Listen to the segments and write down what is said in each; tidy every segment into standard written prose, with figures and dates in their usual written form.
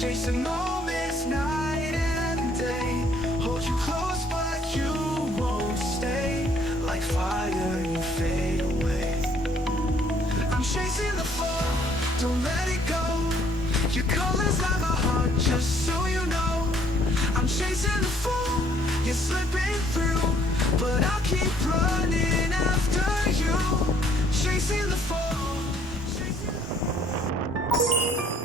Chasing moments night and day. Hold you close but you won't stay. Like fire you fade away. I'm chasing the fall, don't let it go. Your colors light my heart, just so you know. I'm chasing the fall, you're slipping through, but I'll keep running after you. Chasing the fall, chasing the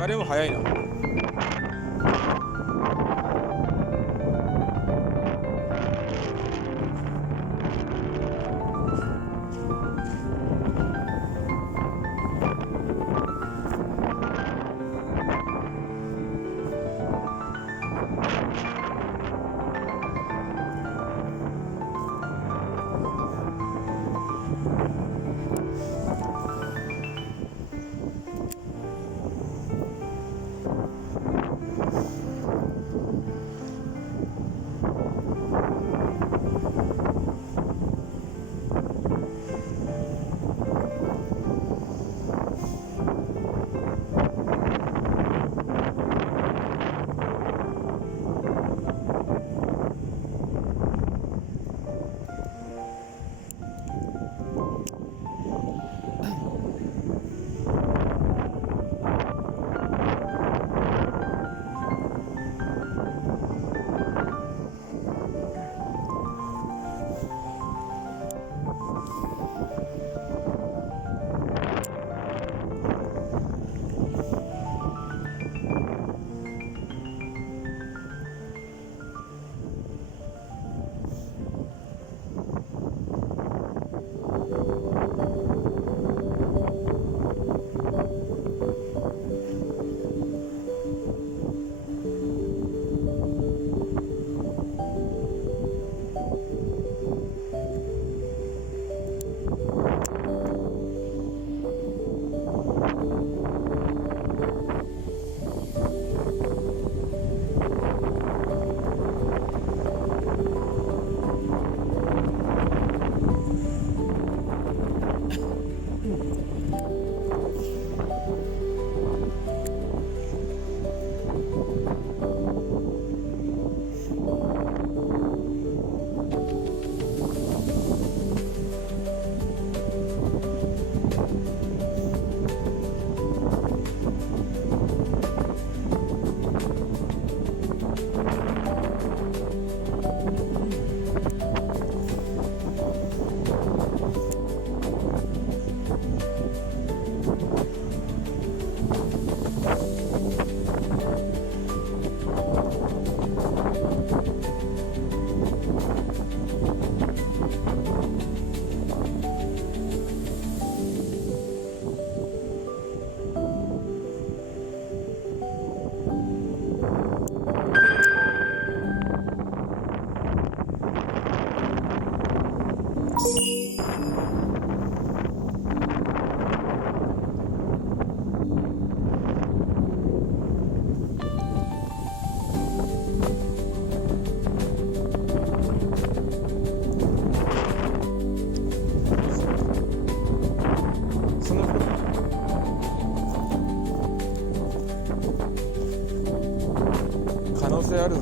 流れも速いな。性あるぞ。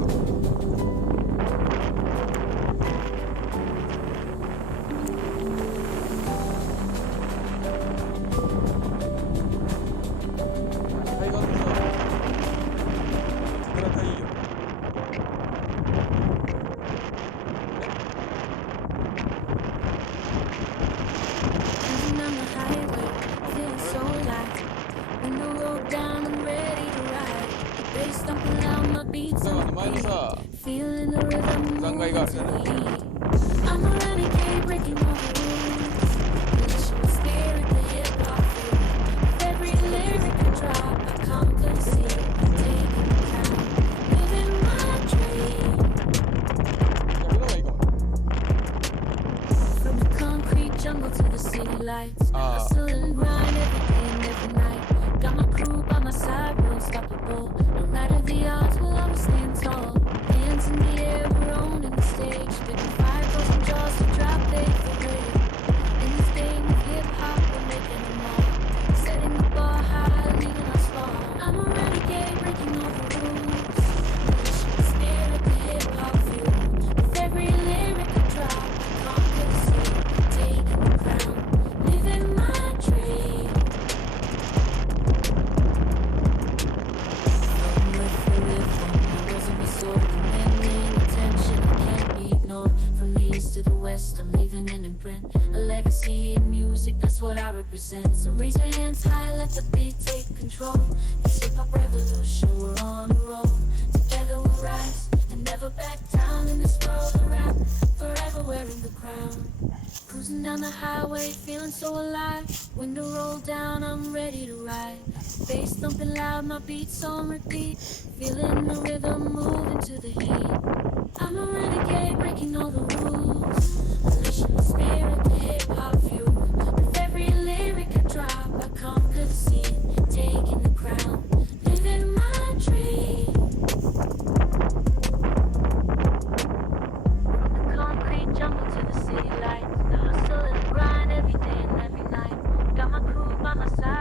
海岸のさ、桜田いいよ。Cruising down the highway, feeling so alive. Window rolled down, I'm ready to ride. The bass thumping loud, my beats だから on 前の beat. さ、 Feeling the rhythm 残骸 moving がある to じゃない。 the heat. I'm a renegade, breaking all the rules. Unleashing the spirit, the hip hop feel. With every lyric I drop, I conquer the sea. Taking the crown, living my dream. 逆の方がいいかもね。 From the concrete jungle to the city lights. Ah. Hustle and grind every day and every night. Got my crew by my side, we're unstoppable. No matter the odds, we'll always stand tall. Hands in the air, we're owning the stage. Spitting 5,000 jaws to drop bait for real. In this game of hip hop, we're making them all. Setting the bar high, leaving us far. I'm a renegade, breaking all the rules. Unleashing the spirit, the hip hop fuel. With every lyric I drop, I conquer the sea. Taking the crown, living my dream. From with the rhythm, the words of my soul commanding attention, can't be ignored. From the east to the west, I'm leaving an imprint. A legacy in music, that's what I represent. So raise your hands high, let the beat take control. This hip hop revolution, we're on a roll. Together we'll rise and never back down in this world of rap. Forever wearing the crown. Cruising down the highway, feeling so alive. Window rolled down, I'm ready to ride. Bass thumping loud, my beats on repeat. Feeling the rhythm moving to the heat. I'm a renegade, breaking all the rules. Unleashing the spirit, the hip hop fuel. With every lyric I drop, I conquer the scene. Taking the crown, living my dream. From the concrete jungle to the city lights. The hustle and grind every day and every night. Got my crew by my side.